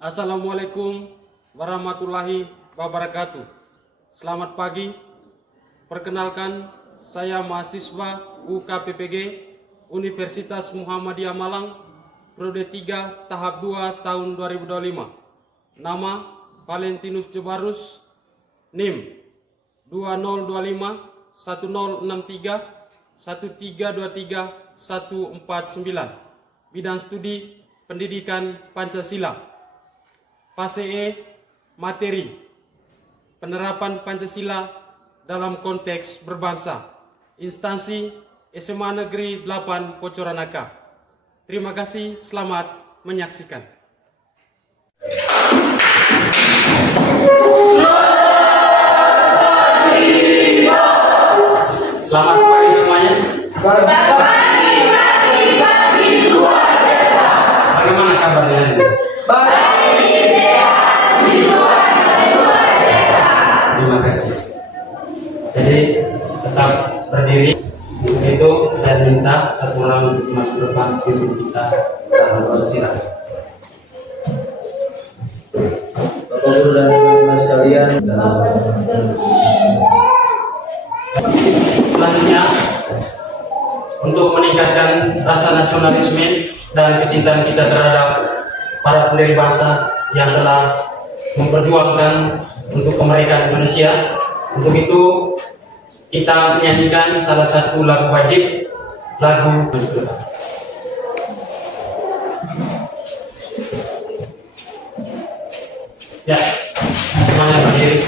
Assalamualaikum warahmatullahi wabarakatuh. Selamat pagi. Perkenalkan, saya mahasiswa UKPPG Universitas Muhammadiyah Malang, Prode 3 Tahap 2 tahun 2025. Nama Valentinus Jebarus, NIM 2025 1063 1323 149. Bidang studi Pendidikan Pancasila. Fase E, materi penerapan Pancasila dalam konteks berbangsa. Instansi SMA Negeri 8 Pocoranaka. Terima kasih, selamat menyaksikan. Selamat pagi semuanya. Selamat pagi luar desa. Bagaimana kabarnya? Baik. Terima kasih. Jadi tetap berdiri. Itu saya minta satu orang untuk masuk depan untuk kita bersilah. Bapak Guru dan Ibu sekalian. Selanjutnya, untuk meningkatkan rasa nasionalisme dan kecintaan kita terhadap para pendiri bangsa yang telah memperjuangkan untuk kemerdekaan Indonesia. Untuk itu kita menyanyikan salah satu lagu wajib, lagu ya, semuanya berdiri.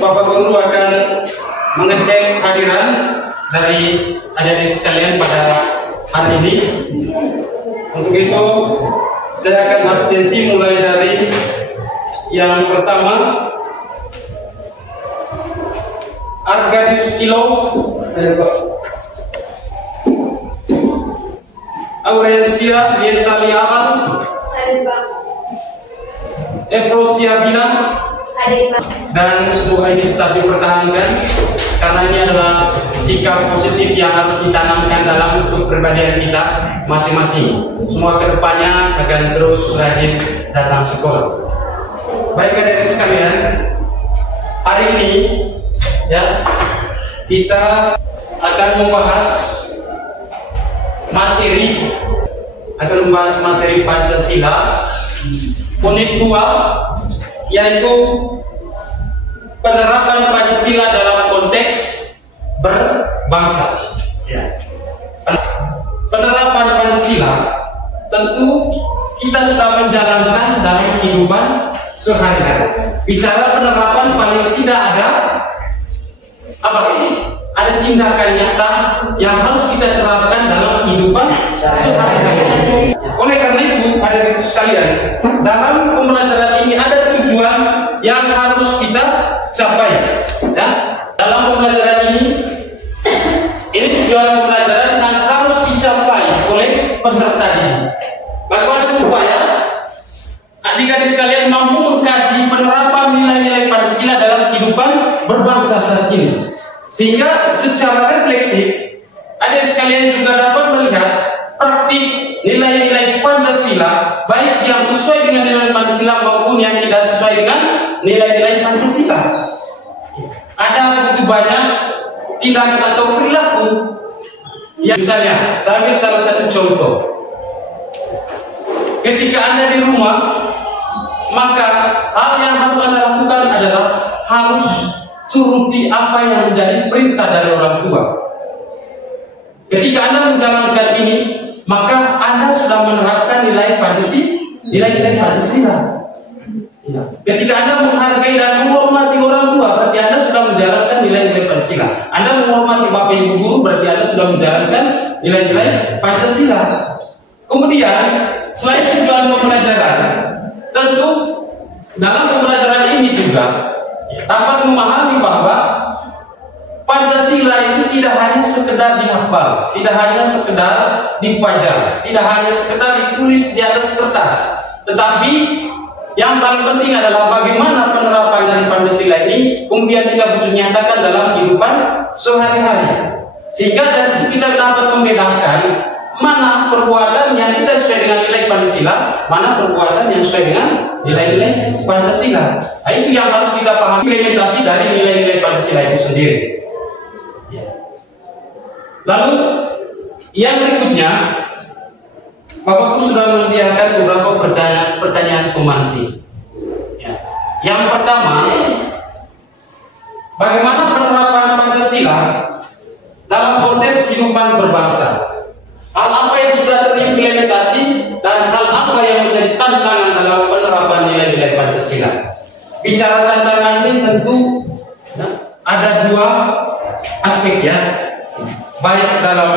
Bapak Guru akan mengecek hadiran dari adik-adik sekalian pada hari ini. Untuk itu saya akan absensi mulai dari yang pertama, Argadius Ilo, Aurencia Lietali Amal, Efrosia Bina, dan semoga ini tetap dipertahankan karena ini adalah sikap positif yang harus ditanamkan dalam kepribadian kita masing-masing. Semua kedepannya akan terus rajin datang sekolah. Baik adik-adik sekalian, hari ini ya kita akan membahas materi Pancasila unit 2, yaitu penerapan Pancasila dalam konteks berbangsa. Ya. Penerapan Pancasila tentu kita sudah menjalankan dalam kehidupan sehari-hari. Bicara penerapan, paling tidak ada apa? Ada tindakan nyata yang harus kita terapkan dalam kehidupan sehari-hari. Oleh karena itu, adik-adik sekalian, dalam pembelajaran ini ada tujuan yang harus kita capai. Ya, dalam pembelajaran ini tujuan pembelajaran yang harus dicapai oleh peserta didik. Bagaimana supaya adik-adik sekalian mampu mengkaji penerapan nilai-nilai Pancasila dalam kehidupan berbangsa saat ini, sehingga secara reflektif adik sekalian juga dapat melihat praktik nilai-nilai Pancasila, baik yang sesuai dengan nilai Pancasila maupun yang tidak sesuai dengan nilai-nilai Pancasila. Ada begitu banyak tindakan atau perilaku yang, misalnya saya ambil salah satu contoh. Ketika Anda di rumah, maka hal yang harus Anda lakukan adalah harus turuti apa yang menjadi perintah dari orang tua. Ketika Anda menjalankan ini, maka Anda sudah menerapkan nilai Pancasila. Ya. Ketika Anda menghargai dan menghormati orang tua, berarti Anda sudah menjalankan nilai-nilai Pancasila. Anda menghormati bapak ibu guru, berarti Anda sudah menjalankan nilai-nilai Pancasila. Kemudian, selain tujuan pembelajaran, tentu dalam pembelajaran ini juga dapat memahami bahwa Pancasila itu tidak hanya sekedar dihafal, tidak hanya sekedar dipelajari, tidak hanya sekedar ditulis di atas kertas, tetapi yang paling penting adalah bagaimana penerapan dari Pancasila ini kemudian kita bisa nyatakan dalam kehidupan sehari-hari. Sehingga dari situ kita dapat membedakan mana perbuatan yang tidak sesuai dengan nilai Pancasila, mana perbuatan yang sesuai dengan nilai-nilai Pancasila. Nah, itu yang harus kita pahami, implementasi dari nilai-nilai Pancasila itu sendiri. Lalu yang berikutnya, Bapakku sudah menyediakan beberapa pertanyaan pemantik. Ya. Yang pertama, bagaimana penerapan Pancasila dalam konteks kehidupan berbangsa? Hal apa yang sudah terimplementasi dan hal apa yang menjadi tantangan dalam penerapan nilai-nilai Pancasila? Bicara tantangan ini tentu ada dua aspek ya, baik dalam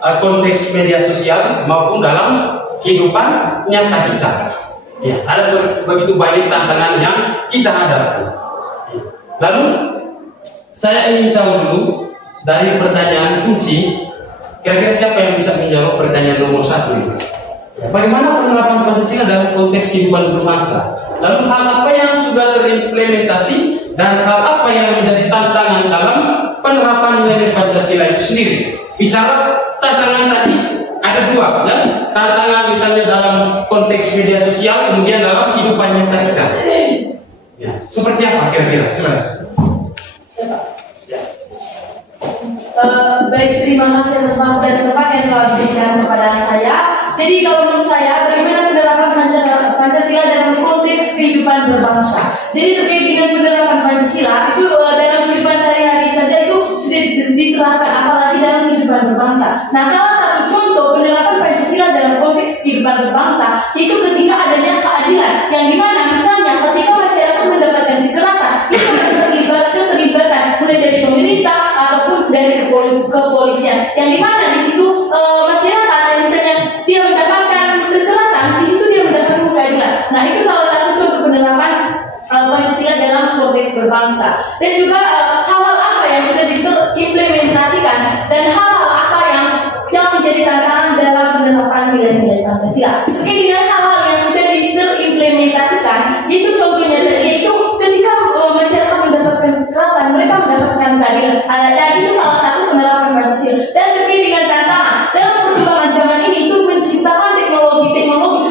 konteks media sosial maupun dalam kehidupan nyata kita. Ya, ada begitu banyak tantangan yang kita hadapi. Lalu saya ingin tahu dulu dari pertanyaan kunci, kira-kira siapa yang bisa menjawab pertanyaan nomor 1 ini? Bagaimana penerapan Pancasila dalam konteks kehidupan berbangsa? Lalu hal apa yang sudah terimplementasi dan hal apa yang menjadi tantangan dalam penerapan nilai Pancasila itu sendiri? Bicara tantangan tadi ada dua, ya? Tantangan misalnya dalam konteks media sosial, kemudian dalam kehidupan nyata kita. Ya, seperti apa kira-kira? Silakan. Baik, terima kasih atas waktu dan tempat yang telah diberikan kepada saya. Jadi kalau menurut saya, bagaimana penerapan Pancasila dalam konteks kehidupan berbangsa? Jadi terkait dengan penerapan Pancasila itu dalam kehidupan sehari-hari saja itu sudah diterapkan, apalagi dalam kehidupan berbangsa. Nah, salah satu contoh penerapan Pancasila dalam konteks kehidupan berbangsa itu ketika adanya keadilan, yang dimana misalnya ketika masyarakat mendapatkan kekerasan, itu keterlibatan mulai dari pemerintah ataupun dari kepolisian, yang dimana di situ masyarakat yang misalnya dia mendapatkan kekerasan, di situ dia mendapatkan keadilan. Nah, itu salah satu contoh penerapan Pancasila dalam konteks berbangsa. Dan juga hal-hal apa yang sudah diimplementasikan dan hal-hal apa yang menjadi tantangan dalam penerapan nilai-nilai Pancasila. Oke, dengan hal-hal yang sudah terimplementasikan, itu contohnya yaitu ketika masyarakat mendapatkan kekerasan, mereka mendapatkan keadilan. Dan itu salah satu penerapan Pancasila. Dan terkait dengan tantangan dalam perkembangan zaman ini itu menciptakan teknologi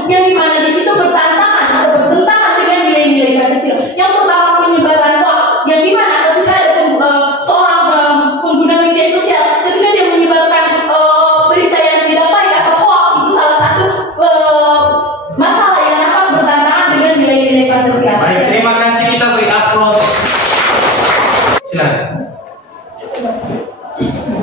yang dimana di situ bertantangan atau bertentangan dengan nilai-nilai Pancasila. Yang pertama, penyebaran hoax, yang dimana ketika ada seorang pengguna media sosial, ketika dia menyebarkan berita yang tidak baik atau hoax, itu salah satu masalah yang dapat bertantangan dengan nilai-nilai Pancasila. Baik, terima kasih, kita beri aplaus. Silakan.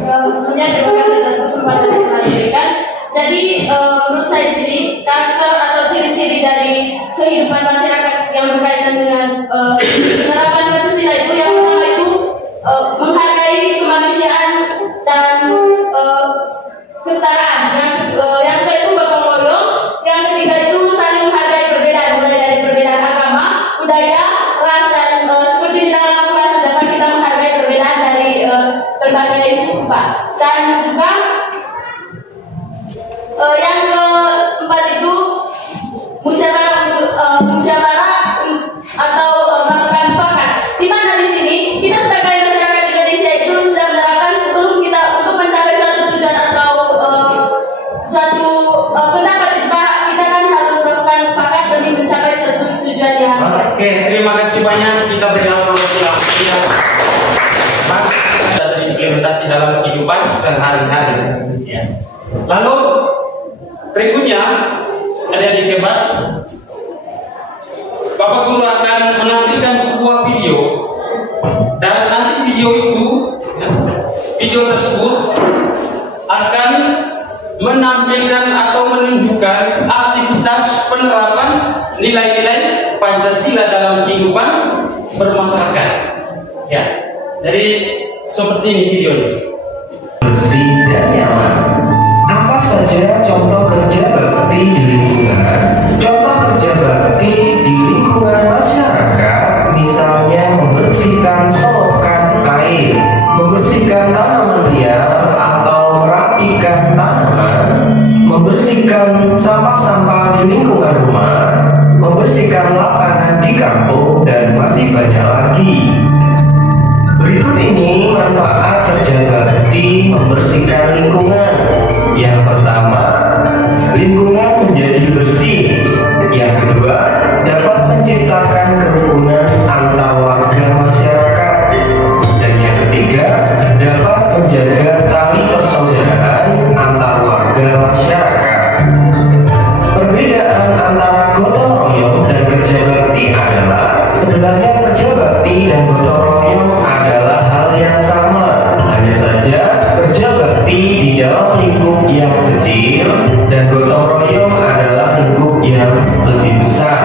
Sebelumnya terima kasih atas kesempatan yang telah diberikan. Jadi menurut saya di sini karakter atau ciri-ciri dari kehidupan masyarakat yang berkaitan dengan penerapan Pancasila itu yang pertama itu menghargai kemanusiaan dan kesetaraan. Yang kedua itu gotong royong. Yang ketiga itu saling menghargai perbedaan, mulai dari perbedaan agama, budaya, ras, dan seperti di dalam kelas dapat kita menghargai perbedaan dari berbagai suku. Dan juga yang keempat itu musyawarah atau melakukan mufakat. Di mana di sini kita sebagai masyarakat Indonesia itu sudah menerapkan sebelum kita untuk mencapai suatu tujuan atau suatu pendapat kita kan harus melakukan mufakat demi mencapai suatu tujuan yang. Oke, terima kasih banyak, kita beri aplaus yang iya. Sudah terimplementasi dalam kehidupan sehari-hari. Ya. Lalu berikutnya adik-adik hebat, Bapak Guru akan menampilkan sebuah video dan nanti video tersebut akan menampilkan atau menunjukkan aktivitas penerapan nilai-nilai Pancasila dalam kehidupan bermasyarakat. Ya, jadi seperti ini videonya. Bersih dan nyaman. Apa saja contoh kerja bakti di lingkungan? Contoh kerja bakti di lingkungan masyarakat, misalnya membersihkan selokan air, membersihkan tanaman liar atau merapikan tanaman, membersihkan sampah-sampah di lingkungan rumah, membersihkan lapangan di kampung, dan masih banyak lagi. Berikut ini manfaat kerja bakti membersihkan lingkungan. Yang pertama, lingkungan menjadi bersih. Yang kedua, dapat menciptakan kerukunan antar warga masyarakat. Dan yang ketiga, dapat menjaga tali persaudaraan antar warga masyarakat. Perbedaan antara gotong royong dan kerja bakti adalah sebenarnya kerja bakti dan gotong royong adalah hal yang sama. Hanya saja kerja bakti di dalam lingkup yang kecil dan gotong royong adalah lingkup yang lebih besar.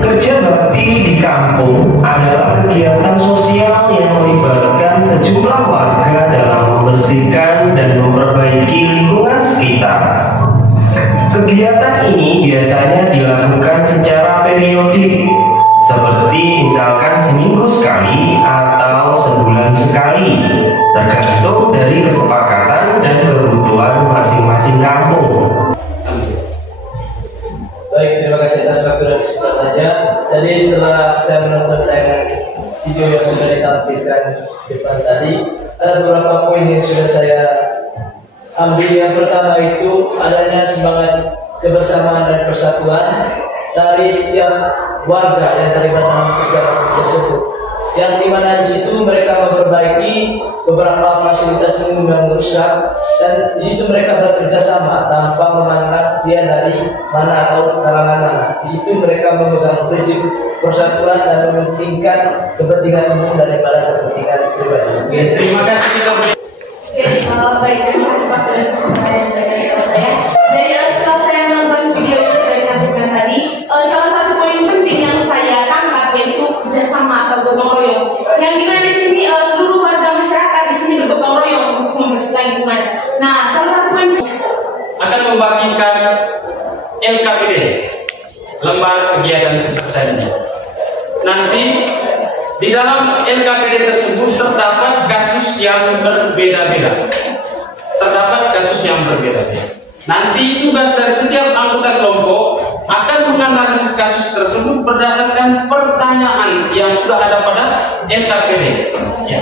Kerja bakti di kampung adalah kegiatan sosial yang melibatkan sejumlah warga dalam membersihkan dan memperbaiki lingkungan sekitar. Kegiatan ini biasanya dilakukan secara periodik, seperti misalkan seminggu sekali atau sebulan sekali, tergantung dari kesepakatan dan kebutuhan masing-masing kampung. Baik, terima kasih atas waktu dan kesempatannya. Jadi setelah saya menonton video yang sudah ditampilkan depan tadi, ada beberapa poin yang sudah saya ambil. Yang pertama itu adanya semangat kebersamaan dan persatuan dari setiap warga yang terlibat dalam kerja tersebut, yang dimana di situ mereka memperbaiki beberapa fasilitas umum yang rusak, dan di situ mereka bekerja sama tanpa memandang dia dari mana atau kalangan mana. Di situ mereka memegang prinsip persatuan dan mementingkan kepentingan umum daripada kepentingan pribadi. Terima kasih kita. Baik, terima kasih Pak dan kesempatan dari saya. Jadi setelah saya menonton video yang sudah ditampilkan tadi, salah satu poin penting yang saya tangkap yaitu kerjasama atau gotong royong. Yang dimana di sini seluruh warga masyarakat di sini bergotong royong untuk membersihkan lingkungan. Nah, salah satu poin Akan membagikan LKPD, lembar kegiatan peserta. Nanti di dalam LKPD tersebut terdapat kasus yang berbeda-beda. Nanti tugas dari setiap anggota kelompok akan menganalisis kasus tersebut berdasarkan pertanyaan yang sudah ada pada LKPD. Ya.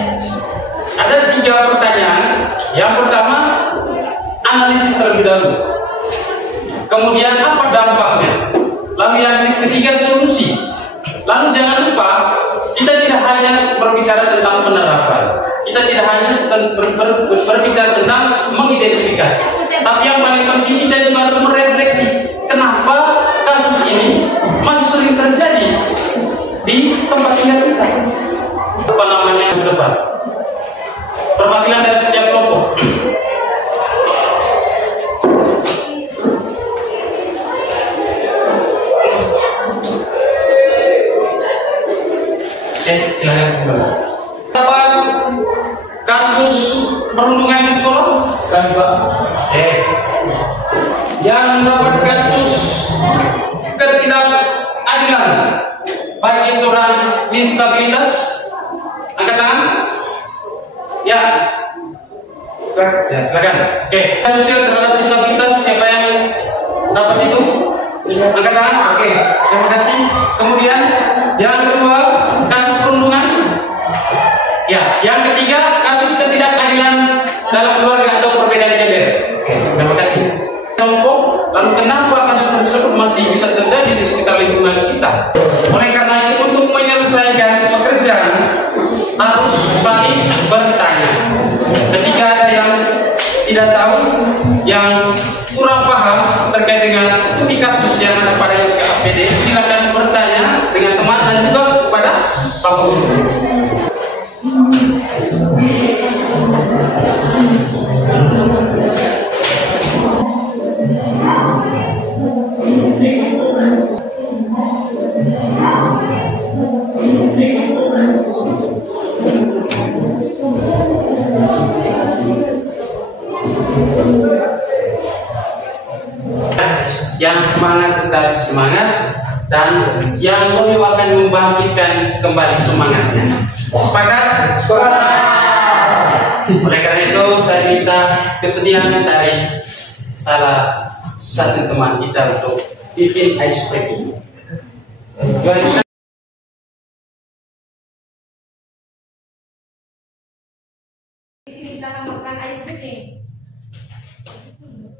Ada 3 pertanyaan. Yang pertama, analisis terlebih dahulu. Kemudian apa dampaknya? Lalu yang ketiga, solusi. Lalu jangan lupa, kita tidak hanya berbicara tentang penerapan, kita tidak hanya berbicara tentang mengidentifikasi, tapi yang paling penting kita juga harus merefleksi kenapa kasus ini masih sering terjadi di tempat tinggal kita. Apa namanya ke depan? Perwakilan dari setiap kelompok. Silakan kembali. Dapat kasus perundungan di sekolah, kan Pak? Yang mendapat kasus ketidakadilan bagi seorang disabilitas, angkat tangan. Ya, silakan. Oke, kasus yang terhadap disabilitas siapa yang dapat itu? Angkat tangan. Oke, terima kasih. Kemudian yang kedua, kasus perundungan. Ya, yang ketiga, kasus ketidakadilan dalam keluarga atau perbedaan gender. Oke, terima kasih. Kelompok, lalu kenapa kasus tersebut masih bisa terjadi di sekitar lingkungan kita? Oleh karena itu, untuk menyelesaikan pekerjaan harus saling bertanya. Ketika ada yang tidak tahu, yang kurang paham terkait dengan studi kasus yang ada pada LKPD, silakan bertanya dengan teman dan juga kepada Pak Guru. yang semangat tetap semangat, dan yang loyo akan membangkitkan kembali semangatnya. Sepakat? Oleh karena itu saya minta kesediaan dari salah satu teman kita untuk bikin ice breaking. Di sini kita akan melakukan ice breaking.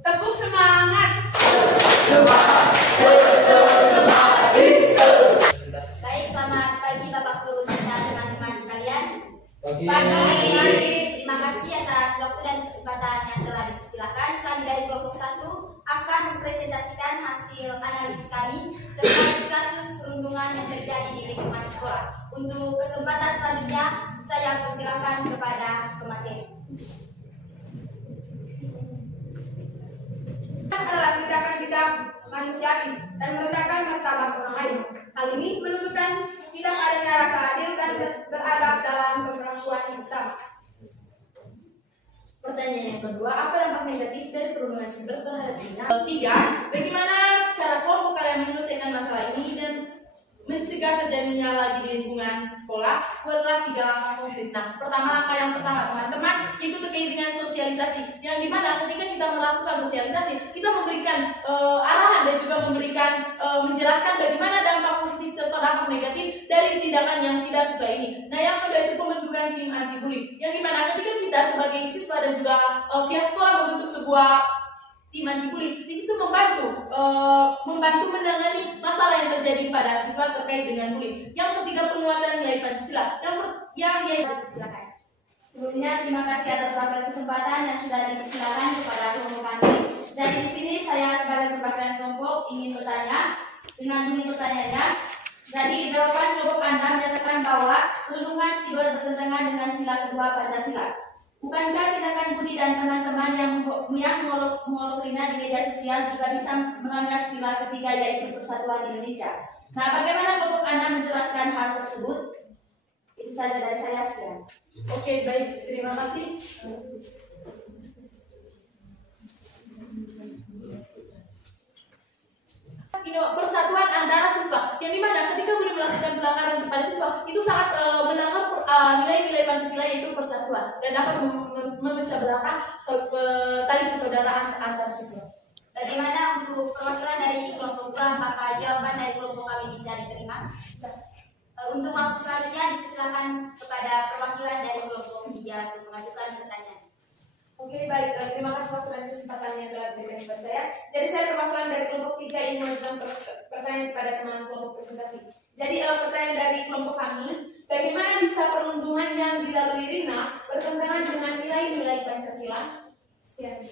Tepuk semangat. Baik, selamat pagi Bapak Guru serta teman-teman sekalian. Pagi. Terima kasih atas waktu dan kesempatan yang telah dipersilakan. Kami dari kelompok 1 akan mempresentasikan hasil analisis kami terkait kasus perundungan yang terjadi di lingkungan sekolah. Untuk kesempatan selanjutnya, saya persilakan kepada pemateri. Adalah tindakan kita manusiawi dan merendahkan martabat orang lain. Hal ini menunjukkan tidak adanya rasa adil dan beradab dalam perlakuan yang sama. Pertanyaan yang kedua, apa dampak negatif dari perundungan siber terhadap Rina? 3, bagaimana cara kelompok kalian menyelesaikan masalah ini dan mencegah terjadinya lagi di lingkungan sekolah? Buatlah 3 langkah konkret. Nah, langkah yang pertama teman-teman itu terkait dengan sosialisasi, yang dimana ketika kita melakukan sosialisasi, kita memberikan arahan dan juga memberikan menjelaskan bagaimana dampak positif serta dampak negatif dari tindakan yang tidak sesuai ini. Nah, yang kedua itu pembentukan tim anti bully, yang dimana ketika kita sebagai siswa dan juga pihak sekolah membentuk sebuah tim anti bully, di situ membantu menangani masalah yang terjadi pada siswa terkait dengan bully. Yang ketiga, penguatan nilai Pancasila. Silakan. Sebelumnya terima kasih atas waktu kesempatan yang sudah dipersilakan kepada kelompok kami. Jadi di sini saya sebagai perwakilan kelompok ingin bertanya dengan bunyi pertanyaannya. Jadi jawaban kelompok Anda menyatakan bahwa perundungan siber bertentangan dengan sila kedua Pancasila. Bukankah tindakan Budi dan teman-teman yang mengolok Rina di media sosial juga bisa melanggar sila ketiga, yaitu persatuan Indonesia? Nah, bagaimana kelompok Anda menjelaskan hal tersebut? Itu saja dari saya, sekian. Oke, baik, terima kasih. Persatuan antara siswa, yang dimana ketika Budi melakukan pelanggaran kepada siswa itu sangat melanggar nilai-nilai Pancasila, yaitu persatuan, dan dapat memecah belahkan tali persaudaraan antar siswa. Bagaimana untuk perwakilan dari kelompok 2, maka jawaban dari kelompok kami bisa diterima. Untuk waktu selanjutnya dipersilakan kepada perwakilan dari kelompok 3 untuk mengajukan pertanyaan. Oke, baik. Terima kasih waktu dan kesempatan yang telah diberikan kepada saya. Jadi saya perwakilan dari kelompok 3 ingin mengajukan pertanyaan kepada teman kelompok presentasi. Jadi pertanyaan dari kelompok kami, bagaimana bisa perundungan yang dilalui Rina bertentangan dengan nilai-nilai Pancasila? Sekian.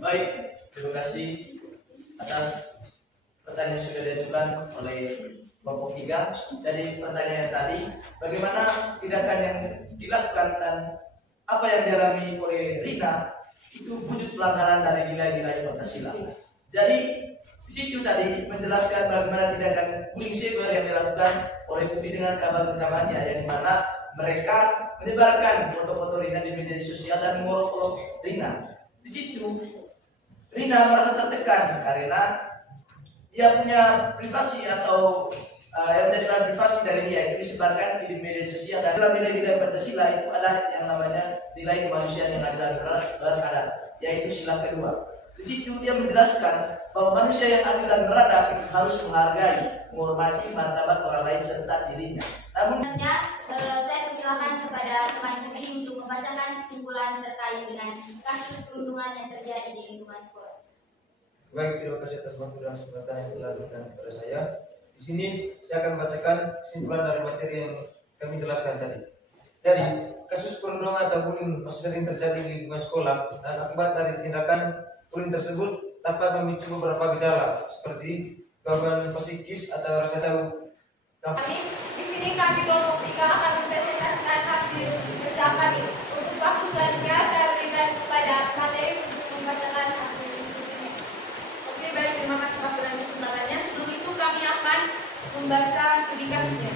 Baik, terima kasih atas pertanyaan yang sudah diajukan oleh kelompok 3. Jadi pertanyaan tadi, bagaimana tindakan yang dilakukan dan apa yang dialami oleh Rina itu wujud pelanggaran dari nilai-nilai Pancasila. Jadi di situ tadi menjelaskan bagaimana tindakan bullying cyber yang dilakukan oleh Budi dengan kawan-kawannya, yang dimana mereka menyebarkan foto-foto Rina di media sosial dan mengolok-olok Rina. Di situ Rina merasa tertekan karena dia punya privasi atau yang menjadi privasi dari dia itu disebarkan di media sosial, dan dalam nilai-nilai Pancasila itu ada yang namanya nilai kemanusiaan yang adil dan beradab, yaitu sila kedua. Di situ dia menjelaskan bahwa manusia yang adil dan beradab itu harus menghargai, menghormati martabat orang lain serta dirinya. Namun Saya persilakan kepada teman kami untuk membacakan kesimpulan terkait dengan kasus perundungan yang terjadi di lingkungan sekolah. Baik, terima kasih atas waktu dan kesempatan yang telah diberikan kepada saya. Di sini saya akan membacakan kesimpulan dari materi yang kami jelaskan tadi. Jadi, kasus perundungan atau bullying masih sering terjadi di lingkungan sekolah, dan akibat dari tindakan bullying tersebut dapat memicu beberapa gejala seperti gangguan psikis atau rasa tahu. Di sini kami kelompok 3 akan mempresentasikan hasil kerja kami. Untuk waktu selanjutnya saya berikan kepada materi untuk membacakan hasil diskusinya. Oke, baik, terima kasih waktu dan kesempatannya. Sebelum itu kami akan membaca studi kasusnya.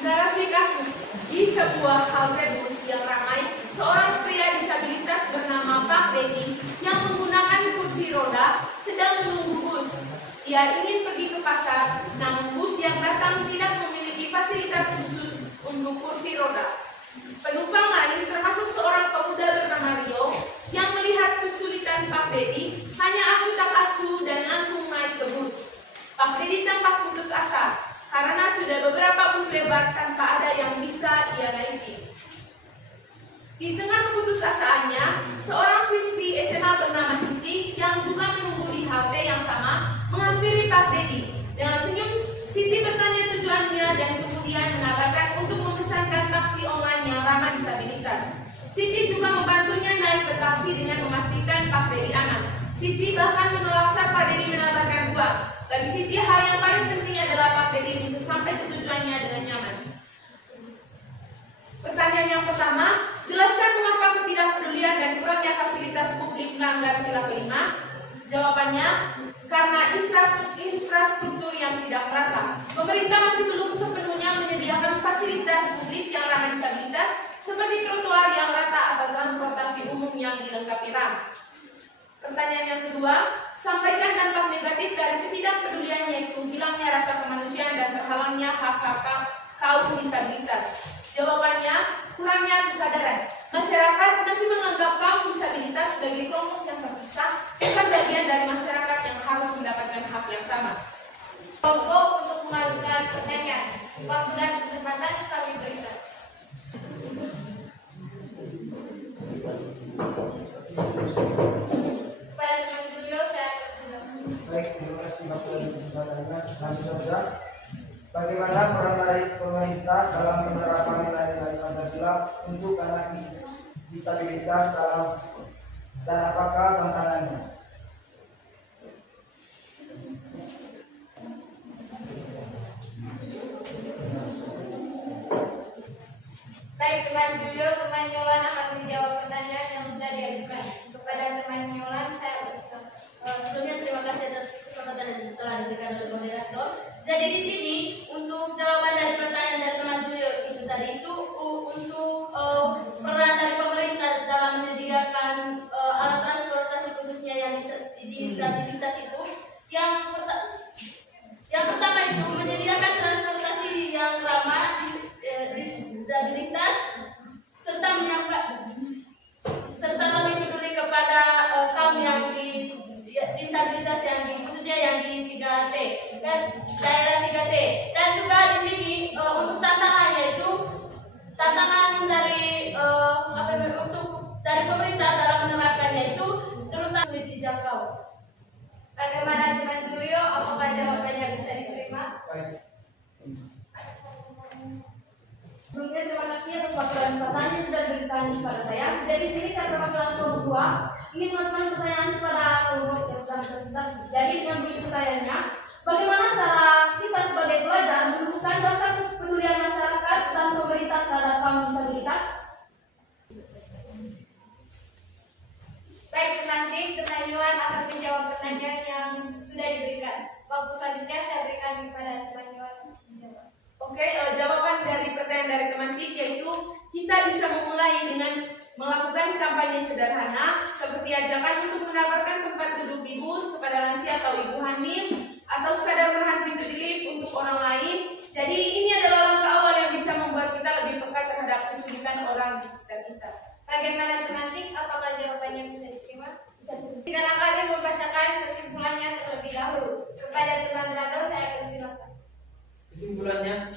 Narasi kasus. Di sebuah halte bus yang ramai, seorang pria disabilitas bernama Pak Dedi yang menggunakan kursi roda sedang menunggu bus. Ia ingin pergi ke pasar, namun bus yang datang tidak memiliki fasilitas khusus untuk kursi roda. Penumpang lain termasuk seorang pemuda bernama Rio yang melihat kesulitan Pak Dedi hanya acuh tak acuh dan langsung naik ke bus. Pak Dedi tampak putus asa karena sudah beberapa bus lewat tanpa ada yang bisa ia naiki. Di tengah keputusasaannya, seorang siswi SMA bernama Siti yang juga menunggu di halte yang sama menghampiri Pak Dedi. Dengan senyum, Siti bertanya tujuannya dan kemudian menawarkan untuk memesankan taksi online yang ramah disabilitas. Siti juga membantunya naik ke taksi dengan memastikan Pak Dedi aman. Siti bahkan menolak saat Pak Dedi menawarkan uang. Bagi Siti, hal yang paling penting adalah Pak Dedi bisa sampai ke tujuannya dengan nyaman. Pertanyaan yang pertama, jelaskan mengapa ketidakpedulian dan kurangnya fasilitas publik melanggar sila kelima. Jawabannya, karena infrastruktur yang tidak merata. Pemerintah masih belum sepenuhnya menyediakan fasilitas publik yang ramah disabilitas seperti trotoar yang rata atau transportasi umum yang dilengkapi ram. Pertanyaan yang kedua, sampaikan dampak negatif dari ketidakpedulian, yaitu hilangnya rasa kemanusiaan dan terhalangnya hak-hak kaum disabilitas. Jawabannya, kurangnya kesadaran. Masyarakat masih menganggap kaum disabilitas sebagai kelompok yang terpisah, bukan bagian dari masyarakat yang harus mendapatkan hak yang sama. Kelompok untuk mengajukan pertanyaan. Waktu dan kesempatan kami berikan. Pada teman Julio, saya persilakan. Baik, terima kasih waktu dan kesempatannya. Langsung saja. Bagaimana peran dari pemerintah dalam penerapan nilai-nilai Pancasila untuk anak disabilitas dan apakah tantangannya? Baik, teman Julio, teman Yolan akan menjawab pertanyaan yang sudah diajukan. Kepada teman Yolan, saya persilakan. Sebelumnya terima kasih atas kesempatan yang telah diberikan oleh moderator. Jadi di sini untuk jawaban dari pertanyaan dari teman Julio itu tadi itu untuk peran dari pemerintah dalam menyediakan alat transportasi khususnya yang disabilitas itu yang pertama itu menyediakan transportasi yang ramah disabilitas serta lebih peduli kepada kaum yang disabilitas yang khususnya yang di 3T dan daerah 3T, dan juga di sini untuk tantangannya itu tantangan dari untuk dari pemerintah dalam menerapkannya itu terutama sulit dijangkau. Bagaimana teman Julio, apakah jawabannya bisa diterima? Sebelumnya terima kasih atas waktu dan kesempatan yang sudah diberikan kepada saya. Dari sini saya perwakilan kelompok 2 ingin mengajukan pertanyaan kepada kelompok yang sudah presentasi. Jadi dengan begini pertanyaannya, bagaimana cara kita sebagai pelajar menumbuhkan rasa kepedulian masyarakat dan pemerintah terhadap kaum disabilitas? Baik, nanti teman Yolan akan menjawab pertanyaan yang sudah diberikan. Waktu selanjutnya saya berikan kepada teman Yolan. Oke, jawaban dari pertanyaan dari teman Tik yaitu kita bisa memulai dengan melakukan kampanye sederhana seperti ajakan untuk mendapatkan tempat duduk di bus kepada lansia atau ibu hamil atau sekadar menahan pintu di lift untuk orang lain. Jadi ini adalah langkah awal yang bisa membuat kita lebih peka terhadap kesulitan orang di sekitar kita. Bagaimana teman Tik, apakah jawabannya bisa diterima? Sekarang kami membacakan kesimpulannya terlebih dahulu. Kepada teman Rado, saya persilakan. Kesimpulannya,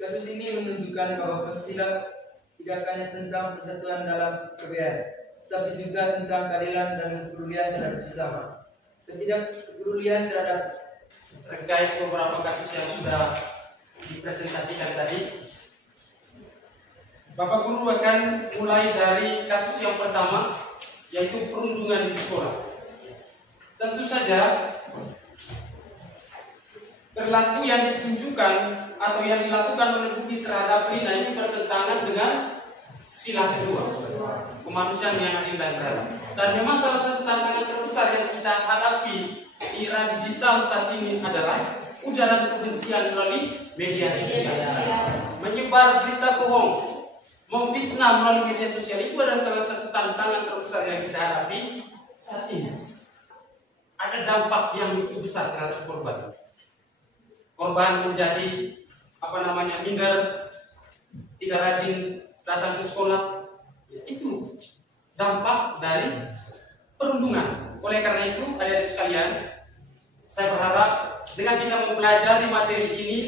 kasus ini menunjukkan bahwa Pancasila tidak hanya tentang persatuan dalam perbedaan, tapi juga tentang keadilan dan kepedulian terhadap sesama. Ketidakpedulian terhadap terkait beberapa kasus yang sudah dipresentasikan tadi, Bapak Guru akan mulai dari kasus yang pertama, yaitu perundungan di sekolah. Tentu saja perilaku yang ditunjukkan atau yang dilakukan oleh bukti terhadap Lina ini bertentangan dengan sila kedua, kemanusiaan yang adil dan beradab. Dan memang salah satu tantangan terbesar yang kita hadapi di era digital saat ini adalah ujaran kebencian melalui media sosial, menyebar berita bohong, memfitnah melalui media sosial. Itu adalah salah satu tantangan terbesar yang kita hadapi saat ini. Ada dampak yang begitu besar terhadap korban. Korban menjadi minder, tidak rajin datang ke sekolah. Itu dampak dari perundungan. Oleh karena itu, adik-adik sekalian, saya berharap dengan kita mempelajari materi ini,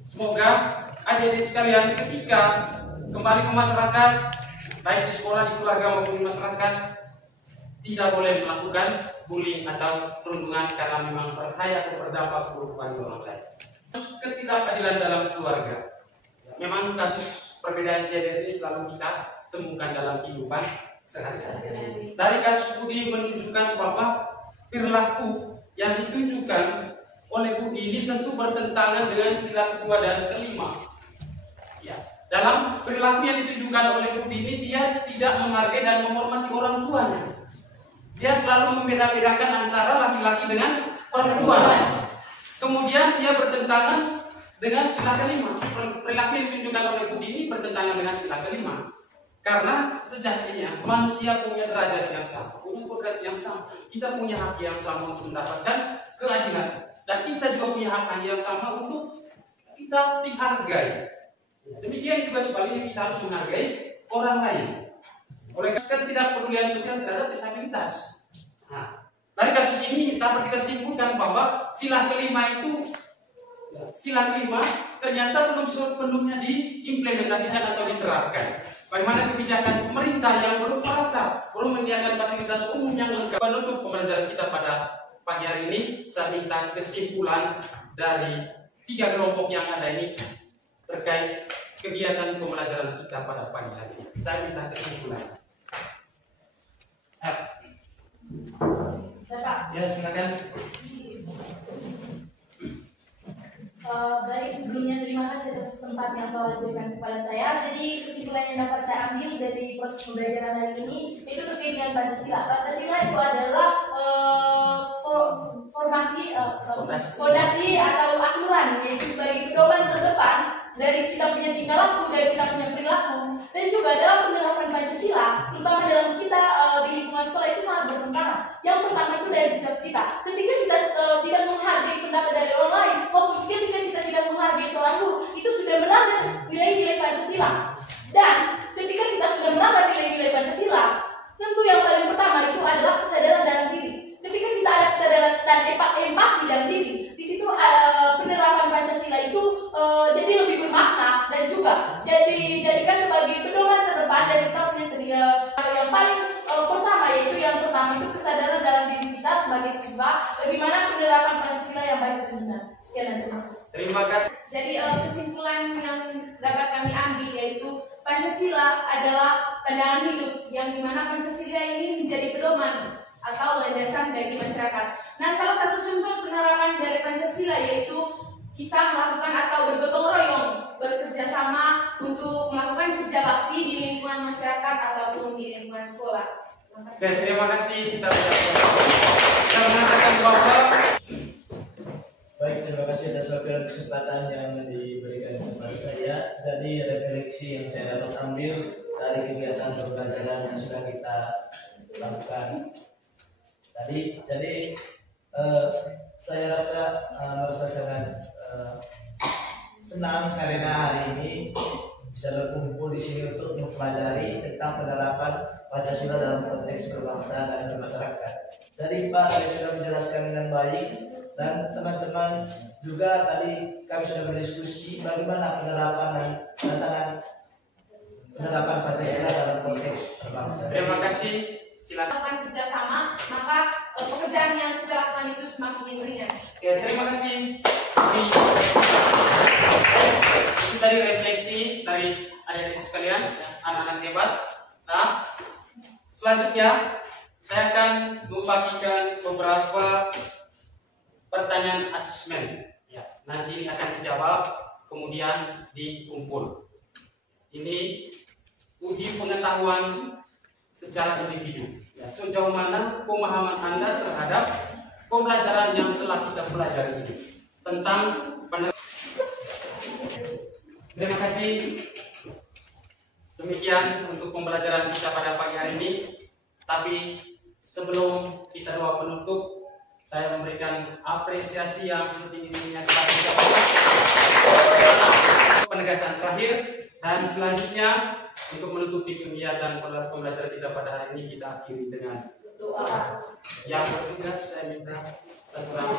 semoga adik-adik sekalian ketika kembali ke masyarakat, baik di sekolah, di keluarga maupun di masyarakat, tidak boleh melakukan bullying atau perundungan karena memang berbahaya atau berdampak buruk bagi orang lain. Ketidakadilan dalam keluarga, memang kasus perbedaan gender ini selalu kita temukan dalam kehidupan sehari-hari. Dari kasus Budi menunjukkan bahwa perilaku yang ditunjukkan oleh Budi ini tentu bertentangan dengan sila kedua dan kelima. Ya, dalam perilaku yang ditunjukkan oleh Budi ini, dia tidak menghargai dan menghormati orang tuanya. Dia selalu membeda-bedakan antara laki-laki dengan perempuan. Kemudian dia bertentangan dengan sila kelima. Perilaku yang ditunjukkan oleh Budi ini bertentangan dengan sila kelima. Karena sejatinya manusia punya derajat yang sama, punya kodrat yang sama. Kita punya hak yang sama untuk mendapatkan keadilan, dan kita juga punya hak yang sama untuk kita dihargai. Demikian juga sebaliknya, kita harus menghargai orang lain. Oleh karena ketidakpedulian sosial terhadap disabilitas. Nah, dari kasus ini dapat kita simpulkan bahwa sila kelima itu, sila kelima ternyata belum sepenuhnya diimplementasikan atau diterapkan. Bagaimana kebijakan pemerintah yang belum merata, belum menyediakan fasilitas umum yang lengkap. Penutup pembelajaran kita pada pagi hari ini, saya minta kesimpulan dari 3 kelompok yang ada ini terkait kegiatan pembelajaran kita pada pagi hari ini. Saya minta kesimpulan. Ya, silakan. Baik, sebelumnya terima kasih atas tempat yang telah diberikan kepada saya. Jadi kesimpulan yang dapat saya ambil dari proses pembelajaran hari ini itu terkait dengan Pancasila. Pancasila itu adalah fondasi atau aturan, yaitu sebagai pedoman terdepan dari kita punya tingkah laku, dari kita punya perilaku, dan juga dalam penerapan Pancasila, terutama dalam kita di lingkungan sekolah itu sangat bertentangan. Yang pertama itu dari sikap kita. Ketika kita tidak menghargai pendapat dari orang lain, ketika kita tidak menghargai seorang guru, itu sudah melanggar nilai-nilai Pancasila. Dan ketika kita sudah melanggar nilai-nilai Pancasila, tentu yang paling pertama itu adalah kesadaran dalam diri. Ketika kita ada kesadaran dan empati dalam diri, di situ penerapan Pancasila itu jadi lebih bermakna dan juga jadikan sebagai pedoman terdepan dari kita punya yang paling pertama, yaitu yang pertama itu kesadaran dalam diri kita sebagai siswa, bagaimana penerapan Pancasila yang baik dan benar. Sekian dan terima kasih. Terima kasih. Jadi kesimpulan yang dapat kami ambil yaitu Pancasila adalah pandangan hidup yang dimana Pancasila ini menjadi pedoman atau landasan bagi masyarakat. Nah, salah satu contoh penerapan dari Pancasila yaitu kita melakukan atau bergotong royong, bekerja sama untuk melakukan kerja bakti di lingkungan masyarakat ataupun di lingkungan sekolah. Terima kasih. Kita mengatakan bahwa baik, terima kasih atas waktu dan kesempatan yang diberikan kepada saya. Jadi refleksi yang saya dapat ambil dari kegiatan pembelajaran yang sudah kita lakukan tadi. Jadi saya merasa sangat senang karena hari ini bisa berkumpul di sini untuk mempelajari tentang penerapan Pancasila dalam konteks berbangsa dan bermasyarakat. Jadi Pak tadi sudah menjelaskan dengan baik, dan teman-teman juga tadi kami sudah berdiskusi bagaimana penerapan dan tantangan penerapan Pancasila dalam konteks berbangsa. terima kasih. Silakan. Melakukan kerjasama, maka pekerjaan yang kita lakukan itu semakin ringan. Ya, terima kasih. Itu tadi refleksi dari adik-adik sekalian, anak-anak hebat. Nah, selanjutnya saya akan membagikan beberapa pertanyaan asesmen. Ya, nanti akan dijawab, kemudian dikumpul. Ini uji pengetahuan secara individu. Ya, sejauh mana pemahaman Anda terhadap pembelajaran yang telah kita pelajari ini. tentang terima kasih. Demikian untuk pembelajaran kita pada pagi hari ini. Tapi sebelum kita doa penutup, saya memberikan apresiasi yang setinggi-tingginya kepada kita. Penegasan terakhir dan selanjutnya untuk menutupi kegiatan pembelajaran kita pada hari ini kita akhiri dengan doa. Yang bertugas saya minta terkurang.